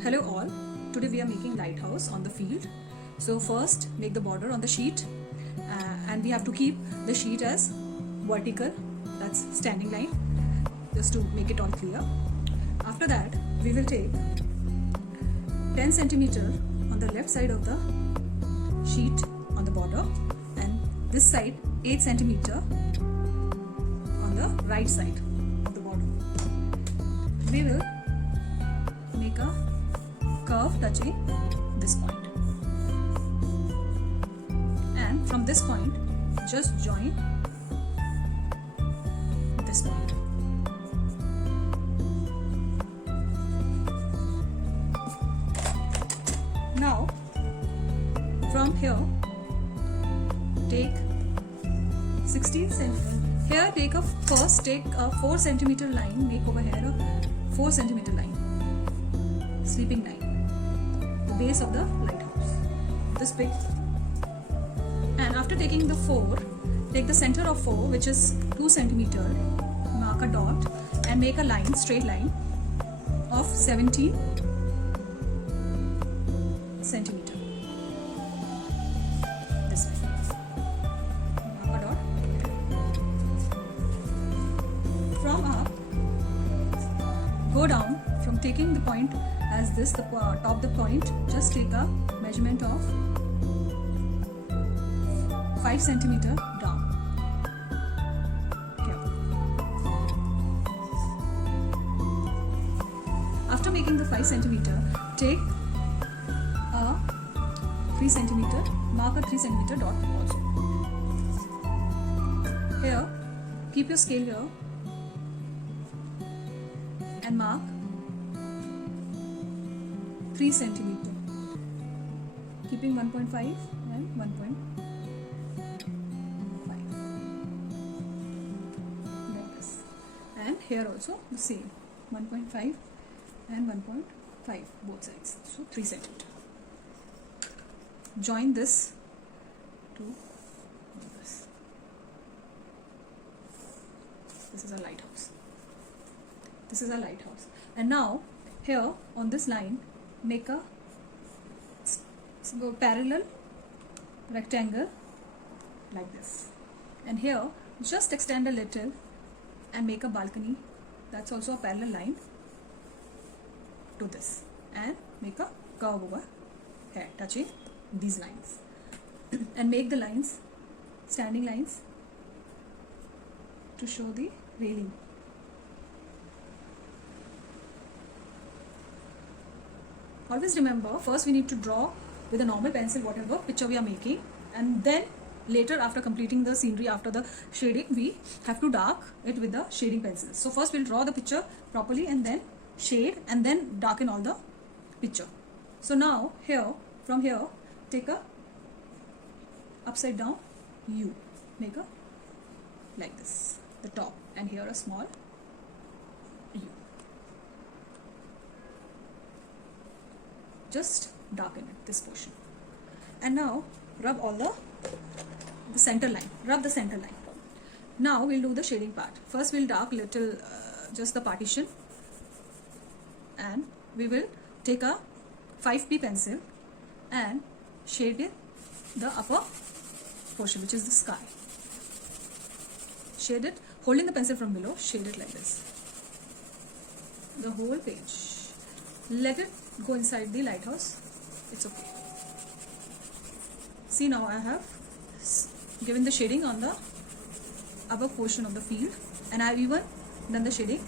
Hello all, today we are making lighthouse on the field. So first make the border on the sheet and we have to keep the sheet as vertical, that's standing line, just to make it all clear. After that we will take 10 centimeter on the left side of the sheet on the border and this side 8 centimeter on the right side of the border. We will make a curve touching this point and from this point just join this point. Now from here take 16 centimeter. Here take a 4 centimeter line, make over here a 4 centimeter line, sleeping line, the base of the lighthouse, this big. And after taking the 4, take the center of 4, which is 2 centimeter, mark a dot and make a line, straight line of 17 centimeter. This way. Mark a dot. From up, go down from taking the point as this, the top of the point, just take a measurement of 5 centimeter down. Here. After making the 5 centimeter, take a 3 centimeter, mark a 3 centimeter dot also. Here, keep your scale here and mark 3 centimeter, keeping 1.5 and 1.5 like this. And here also the same, 1.5 and 1.5 both sides, so 3 centimeter. Join this to this. This is a lighthouse. This is a lighthouse. And now here on this line make a parallel rectangle like this. And here just extend a little and make a balcony. That's also a parallel line to this. And make a curve over here touching these lines. And make the lines, standing lines, to show the railing. Always remember, first we need to draw with a normal pencil whatever picture we are making, and then later after completing the scenery, after the shading, we have to dark it with the shading pencil. So first we'll draw the picture properly and then shade and then darken all the picture. So now here, from here, take a upside down U, make a like this, the top, and here a small U. Just darken it, this portion. And now rub all the center line, rub the center line. Now we'll do the shading part. First we'll dark little just the partition, and we will take a 5P pencil and shade it the upper portion, which is the sky. Shade it, holding the pencil from below, shade it like this, the whole page. Let it go inside the lighthouse, it's okay. See, now I have given the shading on the upper portion of the field, and I have even done the shading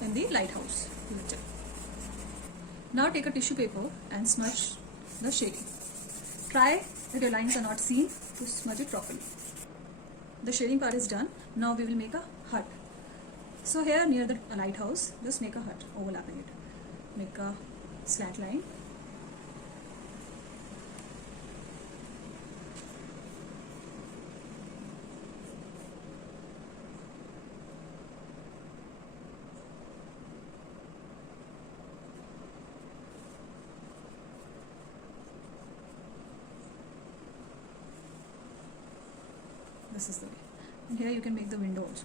in the lighthouse little. Now take a tissue paper and smudge the shading. Try that your lines are not seen to smudge it properly. The shading part is done. Now we will make a hut. So here near the lighthouse, just make a hut, overlapping it. Make a slant line. This is the way. And here you can make the window also.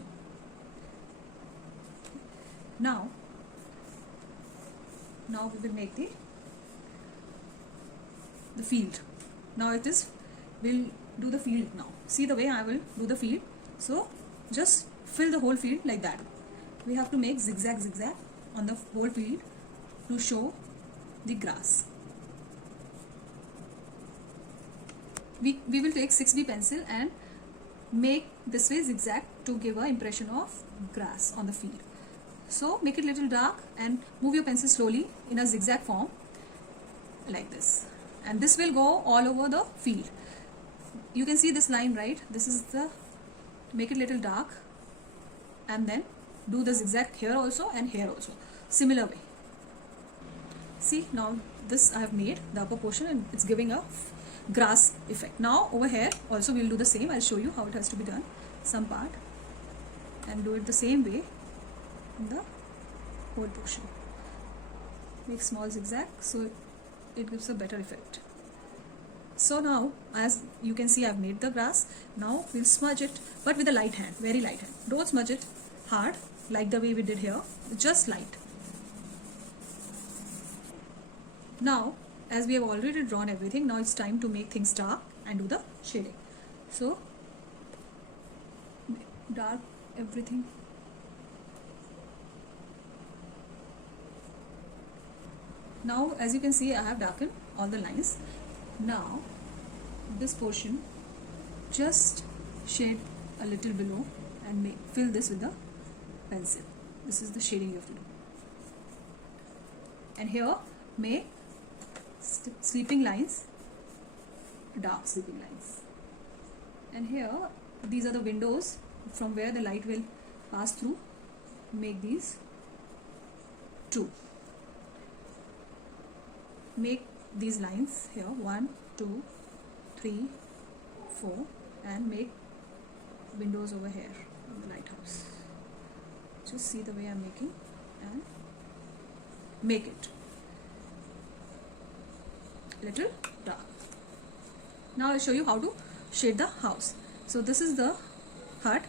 Now Now we will make the field. Now we'll do the field now. See the way I will do the field. So just fill the whole field like that. We have to make zigzag on the whole field to show the grass. We will take 6B pencil and make this way zigzag to give an impression of grass on the field. So make it little dark and move your pencil slowly in a zigzag form like this. And this will go all over the field. You can see this line, right? This is make it little dark and then do the zigzag here also and here also. Similar way. See, now this I have made the upper portion and it's giving a grass effect. Now over here also we will do the same. I'll show you how it has to be done. Some part and do it the same way in the whole portion. Make small zigzag so it gives a better effect. So now as you can see I've made the grass. Now we'll smudge it, but with a light hand, very light hand. Don't smudge it hard like the way we did here, just light. Now as we have already drawn everything, now it's time to make things dark and do the shading. So dark everything. Now as you can see I have darkened all the lines. Now this portion just shade a little below and fill this with the pencil. This is the shading you have to do. And here make sleeping lines, dark sleeping lines. And here these are the windows from where the light will pass through. Make these 2. Make these lines here 1, 2, 3, 4 and make windows over here in the lighthouse. Just see the way I'm making and make it little dark. Now I'll show you how to shade the house. So this is the hut.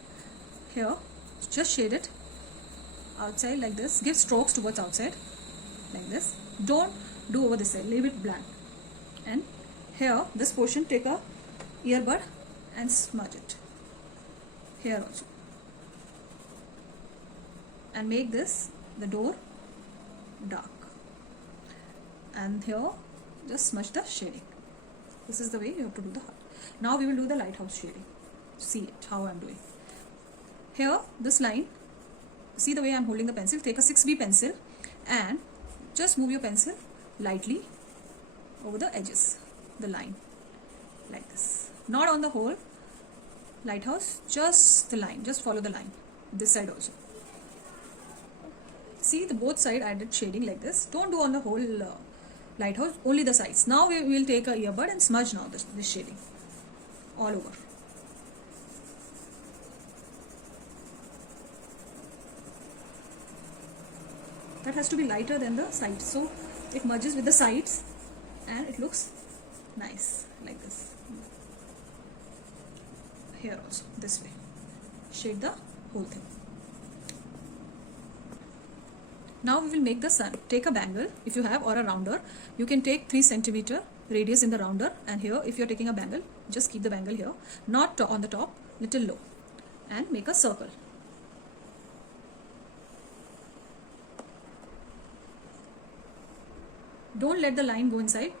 Here just shade it outside like this. Give strokes towards outside like this. Don't do over this side, leave it blank. And here this portion, take a earbud and smudge it here also and make this the door dark, and here just smudge the shading. This is the way you have to do the hut. Now we will do the lighthouse shading. See it how I am doing. Here this line, see the way I am holding the pencil. Take a 6B pencil and just move your pencil lightly over the edges, the line like this. Not on the whole lighthouse, just the line, just follow the line. This side also. See the both side I did shading like this. Don't do on the whole lighthouse, only the sides. Now we will take a earbud and smudge now this shading all over. That has to be lighter than the sides, so it merges with the sides and it looks nice like this. Here also this way, shade the whole thing. Now we will make the sun. Take a bangle if you have, or a rounder. You can take 3 cm radius in the rounder, and here if you are taking a bangle, just keep the bangle here, not on the top, little low, and make a circle. Don't let the line go inside,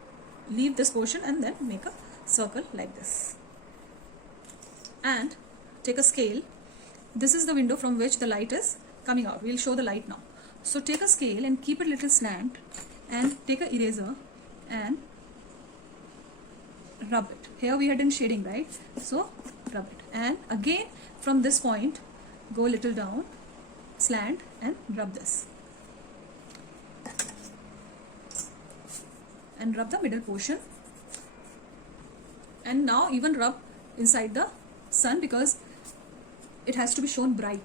leave this portion and then make a circle like this. And take a scale. This is the window from which the light is coming out. We will show the light now. So take a scale and keep it little slant and take an eraser and rub it. Here we had in shading, right? So rub it. And again from this point, go little down, slant and rub this. And rub the middle portion. And now even rub inside the sun because it has to be shown bright.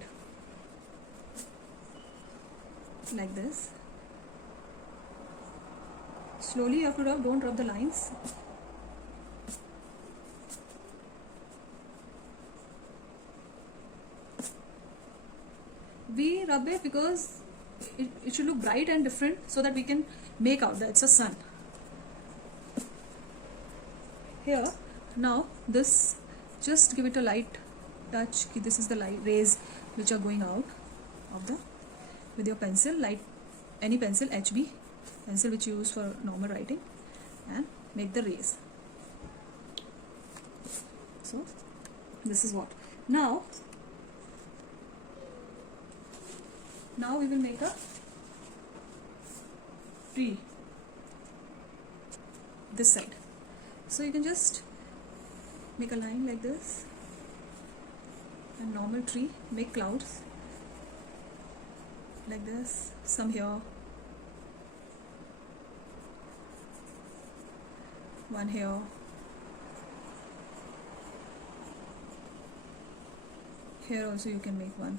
Like this. Slowly you have to rub, don't rub the lines. We rub it because it should look bright and different, so that we can make out that it's a sun. Here, now this, just give it a light touch. This is the light rays which are going out of the, with your pencil, light, any pencil, HB pencil which you use for normal writing, and make the rays. So this is what. Now we will make a tree this side. So you can just make a line like this, a normal tree, make clouds like this, some here, one here, here also you can make one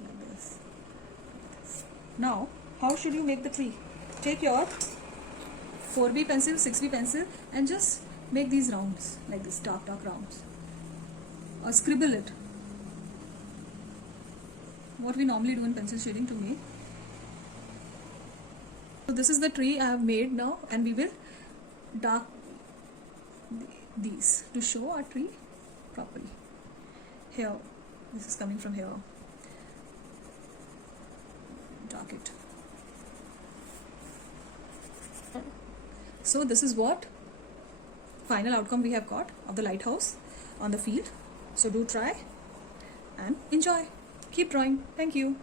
like this. Now how should you make the tree? Take your 4B pencil, 6B pencil, and just make these rounds like this, dark rounds, or scribble it, what we normally do in pencil shading to make. So this is the tree I have made now, and we will dark these to show our tree properly. Here, this is coming from here, dark it. So this is what final outcome we have got of the lighthouse on the field. So do try and enjoy. Keep drawing. Thank you.